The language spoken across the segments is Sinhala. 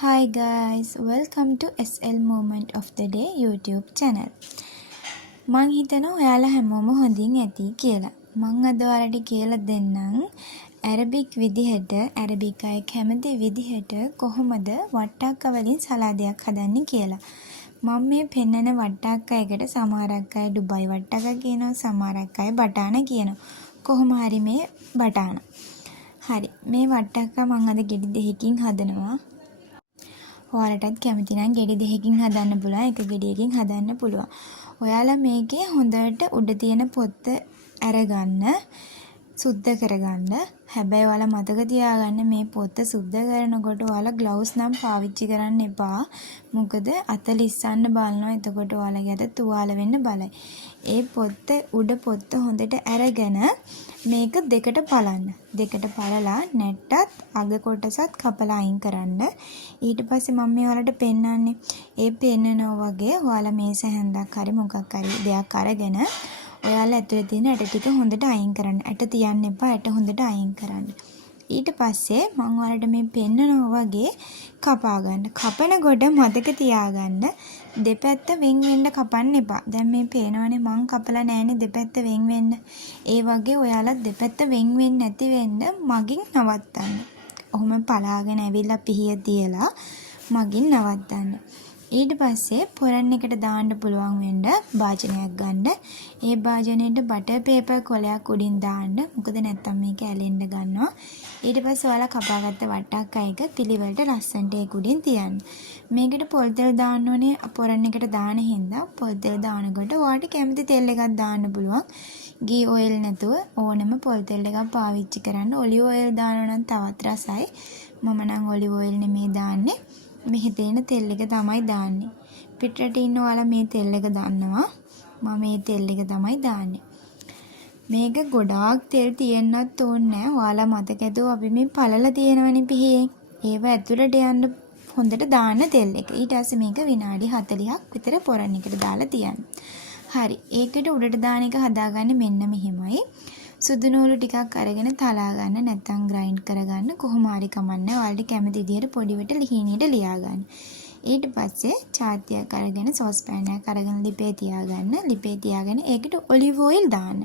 Hi guys, welcome to SL Moment of the Day YouTube channel. මං හිතනවා ඔයාලා හැමෝම හොඳින් ඇති කියලා. මං අද ඔයාලට කියලා දෙන්නම් ඇරබික් විදිහට ඇරබික් අය කැමති විදිහට කොහොමද වට්ටක්ක වලින් සලාදයක් හදන්නේ කියලා. මම මේ පෙන්නන වට්ටක්කයකට සමහරක් අය ඩුබයි වට්ටක්ක කියනවා, සමහරක් අය බටාන කියනවා. කොහොම හරි මේ බටාන. හරි. මේ වට්ටක්ක මං අද ගෙඩි දෙකකින් හදනවා. ඔයාලටත් කැමති නම් ගෙඩි දෙකකින් හදන්න පුළුවන්, එක ගෙඩියකින් හදන්න පුළුවන්. ඔයාලා මේකේ හොඳට උඩ තියෙන පොත්ත අරගන්න, සුද්ධ කරගන්න. හැබැයි ඔයාලා මතක තියාගන්න මේ පොත්ත සුද්ධ කරනකොට ඔයාලා ග්ලව්ස් නම් පාවිච්චි කරන්න එපා. මොකද අත ලිස්සන්න බලනවා. එතකොට ඔයාලගේ අත තුවාල වෙන්න බලයි. ඒ පොත්ත උඩ පොත්ත හොඳට අරගෙන මේක දෙකට පලන්න. දෙකට පලලා නැට්ටත් අග කොටසත් කපලා අයින් කරන්න. ඊට පස්සේ මම මේ ඔයාලට පෙන්නන්නේ ඒ පෙන්නනෝ වගේ ඔයාලා මේස හැන්දක් හරි මොකක් හරි දෙයක් අරගෙන ඔයාලා ඇතුලේ තියෙන ඇට ටික හොඳට අයින් කරන්න. ඇට තියන්න එපා. ඇට හොඳට අයින් කරන්න. ඊට පස්සේ මම ඔයාලට මේ පෙන්නනෝ වගේ කපා ගන්න. කපනකොට මතක තියාගන්න දෙපැත්ත වෙන් වෙන්න කපන්න එපා. දැන් මේ පේනවනේ මං කපලා නැහැනේ දෙපැත්ත වෙන් වෙන්න. ඒ වගේ ඔයාලා දෙපැත්ත වෙන් වෙන්නේ නැති වෙන්න මගින් නවත්තන්න. ඔහොම පලාගෙන ඇවිල්ලා පිහිය තියලා මගින් නවත්තන්න. ඊට පස්සේ පොරන් එකට දාන්න පුළුවන් වෙන්න භාජනයක් ගන්න. ඒ භාජනයේට බටර් පේපර් කොලයක් උඩින් දාන්න. මොකද නැත්තම් මේක ඇලෙන්න ගන්නවා. ඊට පස්සේ ඔයාලා කපාගත්ත වට්ටක්ක එක පිළිවෙලට ලස්සනට ඒක උඩින් තියන්න. මේකට පොල් තෙල් දාන්න ඕනේ. පොරන් එකට දාන හින්දා පොල් තෙල් දානකොට ඔයාලට කැමති තෙල් එකක් දාන්න පුළුවන්. ගී ඔයිල් නැතුව ඕනම පොල් තෙල් එකක් පාවිච්චි කරන්න. ඔලිව් ඔයිල් දානවා නම් තවත් රසයි. මම නම් ඔලිව් ඔයිල් නෙමෙයි දාන්නේ. මෙහි තියෙන තෙල් එක තමයි දාන්නේ. පිටරට ඉන්න ඔයාලා මේ තෙල් එක දන්නවා. මම මේ තෙල් එක තමයි දාන්නේ. මේක ගොඩාක් තෙල් තියෙන්නත් ඕනේ නැහැ. ඔයාලා මතක ඇතුව අපි මේ පළල තියෙනවනේ පිහියෙන්. ඒව ඇතුළට යන්න හොඳට දාන්න තෙල් එක. ඊට පස්සේ මේක විනාඩි 40ක් විතර පොරන් එකට දාලා තියන්න. හරි. ඒකට උඩට දාන එක හදාගන්නේ මෙන්න මෙහෙමයි. සුදු නූල් ටිකක් අරගෙන තලා ගන්න, නැත්නම් ග්‍රයින්ඩ් කරගන්න. කොහොම හරි කමන්නේ. ඔයාලට කැමති විදිහට පොඩිවට ලිහිණියට ලියා ගන්න. ඊට පස්සේ චාතියක් අරගෙන සෝස් පෑන් එකක් අරගෙන ලිපේ තියාගන්න. ලිපේ තියාගෙන ඒකට ඔලිව් ඔයිල් දාන්න.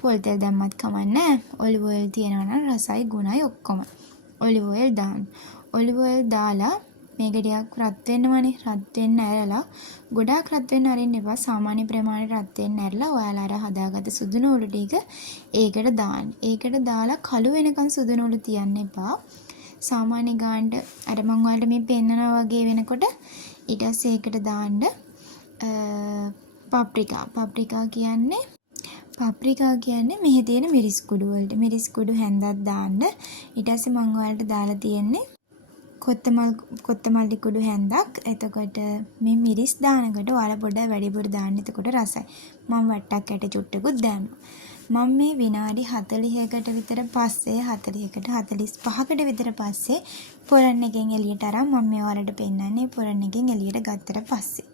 පොල් තෙල් දැම්මත් කමන්නේ. ඔලිව් ඔයිල් තියෙනවා නම් රසයි ගුණයි ඔක්කොම. ඔලිව් ඔයිල් දාන්න. ඔලිව් ඔයිල් දාලා මේක ටිකක් රත් වෙනවනේ. රත් වෙන්න ඇරලා ගොඩාක් රත් වෙන්න අරින්න එපා. සාමාන්‍ය ප්‍රමාණයට රත් වෙන්න ඇරලා ඔයාලා අර හදාගත්ත සුදු නූල් ටික ඒකට දාන්න. ඒකට දාලා කළු වෙනකන් සුදු නූල් තියන්න එපා. සාමාන්‍ය ගානට අර මම ඔයාලට මේ පෙන්නනවා වගේ වෙනකොට ඊට පස්සේ ඒකට දාන්න පප්‍රිකා කියන්නේ මෙහි තියෙන මිරිස් කුඩු වලට. මිරිස් කුඩු හැන්දක් දාන්න. ඊට පස්සේ මම ඔයාලට දාලා තියෙන්නේ කොත්තමල්ලි කුඩු හැන්දක්. එතකොට මේ මිරිස් දානකොට ඔයාලා පොඩ්ඩක් වැඩිපුර දාන්න. එතකොට රසයි. මම වට්ටක් ඇට චුට්ටකුත් දානවා. මම මේ විනාඩි 40කට විතර පස්සේ 40කට 45කට විතර පස්සේ පොරන් එකෙන් එළියට අරන් මම මේ ඔයාලට පෙන්නන්නේ පොරන් එකෙන් එළියට ගත්තට පස්සේ.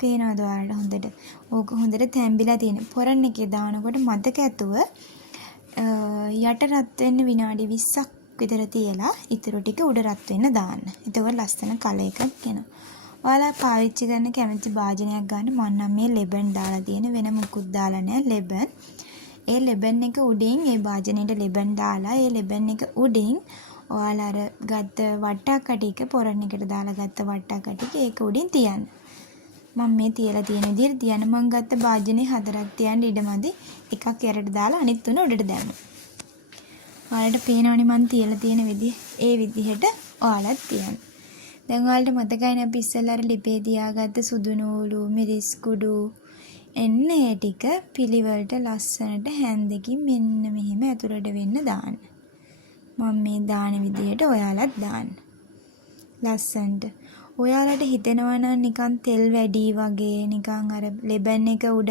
පේනවද ඔයාලට හොඳට? ඕක හොඳට තැම්බිලා තියෙන. පොරන් එකේ දානකොට මතක ඇතුව යට රත් වෙන්න විනාඩි 20ක් විතර තියලා ඉතුරු ටික උඩ රත් වෙන්න දාන්න. එතකොට ලස්සන කලර් එකක් එනවා. ඔයාලා පාවිච්චි කරන කැමති භාජනයක් ගන්න. මම නම් මේ ලෙබන් දාලා තියෙන, වෙන මුකුත් දාලා නැහැ. ලෙබන්. ඒ ලෙබන් එක උඩින් ඒ භාජනේට ලෙබන් දාලා ඒ ලෙබන් එක උඩින් ඔයාලා අර ගත්ත වට්ටක්ක ටික පොරන් එකට දාලා ගත්ත වට්ටක්ක ටික ඒක උඩින් තියන්න. මම මේ තියලා තියෙන විදිහට තියන්න. මම ගත්ත භාජනේ 4ක් තියන්න ඉඩමදි. එකක් යරට දාලා අනිත් තුන උඩට දැම්මා. ඔයාලට පේනවනේ මම තියලා තියෙන විදිහ. ඒ විදිහට ඔයාලත් තියන්න. දැන් ඔයාලට මතකයිනේ අපි ඉස්සෙල්ලා අර ලිපේ තියාගත්ත සුදු නූලු, මිරිස් කුඩු එන්න ඒ ටික පිළිවෙලට ලස්සනට හැන්දකින් මෙන්න මෙහෙම ඇතුළට වෙන්න දාන්න. මම මේ දාන විදිහට ඔයාලත් දාන්න. ලස්සනට. ඔයාලට හිතෙනවා නම් නිකන් තෙල් වැඩි වගේ, නිකන් අර ලෙබන් එක උඩ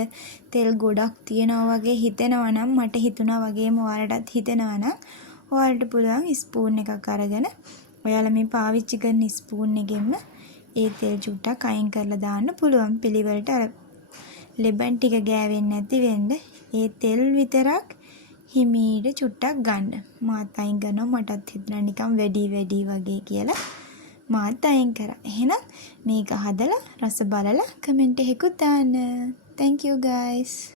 තෙල් ගොඩක් තියෙනවා වගේ හිතෙනවා නම්, මට හිතුණා වගේම ඔයාලටත් හිතෙනවා නම් ඔයාලට පුළුවන් ස්පූන් එකක් අරගෙන ඔයාලා මේ පාවිච්චි කරන ස්පූන් එකෙන්ම ඒ තෙල් චුට්ටක් අයින් කරලා දාන්න පුළුවන්. පිළිවෙලට අර ලෙබන් ටික ගෑවෙන්නේ නැති වෙන්න ඒ තෙල් විතරක් හිමීට චුට්ටක් ගන්න. මාත් අයින් කරනවා. මටත් හිතුණා නිකන් වැඩි වගේ කියලා. මාත් අයින් කරා. එහෙනම් මේක හදලා රස බලලා කමෙන්ට් එකකුත් දාන්න. Thank you guys.